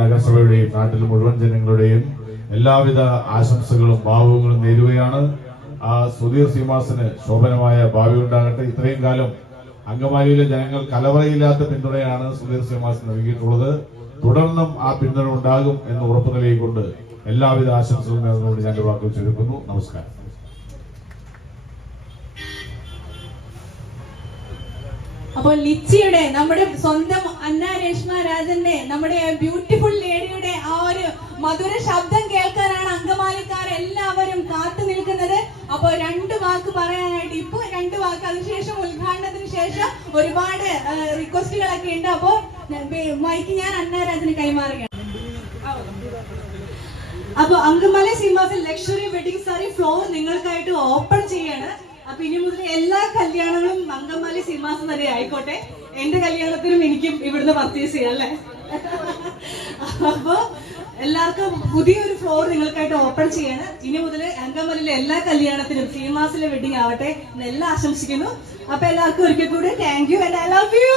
നഗരസഭയുടെയും നാട്ടിലെ മുഴുവൻ ജനങ്ങളുടെയും എല്ലാവിധ ആശംസകളും ഭാവങ്ങളും നേരുകയാണ്. ആ സുധീർ ശ്രീമാസിന് ശോഭനമായ ഭാവി ഉണ്ടാകട്ടെ. ഇത്രയും കാലം അങ്കമാലിയിലെ ജനങ്ങൾ കലവറയില്ലാത്ത പിന്തുണയാണ് സുധീർ സീമാസ് നൽകിയിട്ടുള്ളത്. തുടർന്നും ആ പിന്തുണ ഉണ്ടാകും എന്ന് ഉറപ്പ് നൽകിക്കൊണ്ട് എല്ലാവിധ ആശംസകളും നേർന്നുകൊണ്ട് ഞാൻ വാക്കുകൾ ചുരുക്കുന്നു. നമസ്കാരം. അപ്പോൾ ലിച്ചിയുടെ നമ്മുടെ സ്വന്തം അന്ന രേഷ്മ രാജന്റെ നമ്മുടെ ബ്യൂട്ടിഫുൾ ലേഡിയുടെ ആ ഒരു മധുര ശബ്ദം കേൾക്കാനാണ് അങ്കമാലിക്കാർ എല്ലാവരും കാത്തു നിൽക്കുന്നത്. അപ്പോൾ രണ്ട് വാക്ക് പറയാനായിട്ട് ഇപ്പൊ രണ്ട് വാക്ക്. അതിനുശേഷം ഉദ്ഘാടനത്തിന് ശേഷം ഒരുപാട് റിക്വസ്റ്റുകളൊക്കെ ഉണ്ട്. അപ്പോ മൈക്ക് ഞാൻ അന്നാരാജന് കൈമാറുകയാണ്. അപ്പൊ അങ്കമല സിനിമാസിൽ ലക്ഷറി വെഡിങ് സാരി ഫ്ലോർ നിങ്ങൾക്കായിട്ട് ഓപ്പൺ ചെയ്യാണ്. അപ്പൊ ഇനി മുതൽ എല്ലാ കല്യാണങ്ങളും അങ്കമല സിനിമാസ് തന്നെ ആയിക്കോട്ടെ. എന്റെ കല്യാണത്തിനും എനിക്കും ഇവിടുന്ന് പർച്ചേസ് ചെയ്യാം അല്ലേ? അപ്പൊ എല്ലാവർക്കും പുതിയൊരു ഫ്ലോർ നിങ്ങൾക്കായിട്ട് ഓപ്പൺ ചെയ്യാണ്. ഇനി മുതൽ അങ്കമലിലെ എല്ലാ കല്യാണത്തിനും സിനിമാസിലെ വെഡിങ് ആവട്ടെ എന്നെല്ലാം ആശംസിക്കുന്നു. അപ്പൊ എല്ലാവർക്കും ഒരിക്കൽ കൂടി thank you and I love you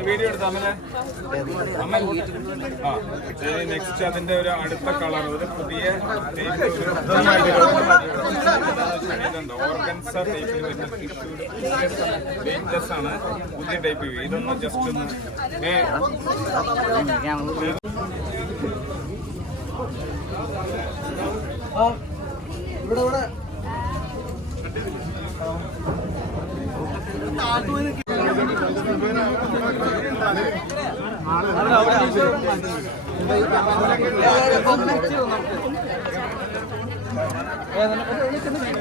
video next അതിന്റെ ഒരു അടുത്ത കളർ ഒരു പുതിയ ഓർഗൻസ ടൈപ്പിൽ വരുന്ന ആണ് പുതിയ ടൈപ്പ് ഇതൊന്ന് ജസ്റ്റ് ഒന്ന് ഇവിടെ ഇവിടെ. ഏതെങ്കിലും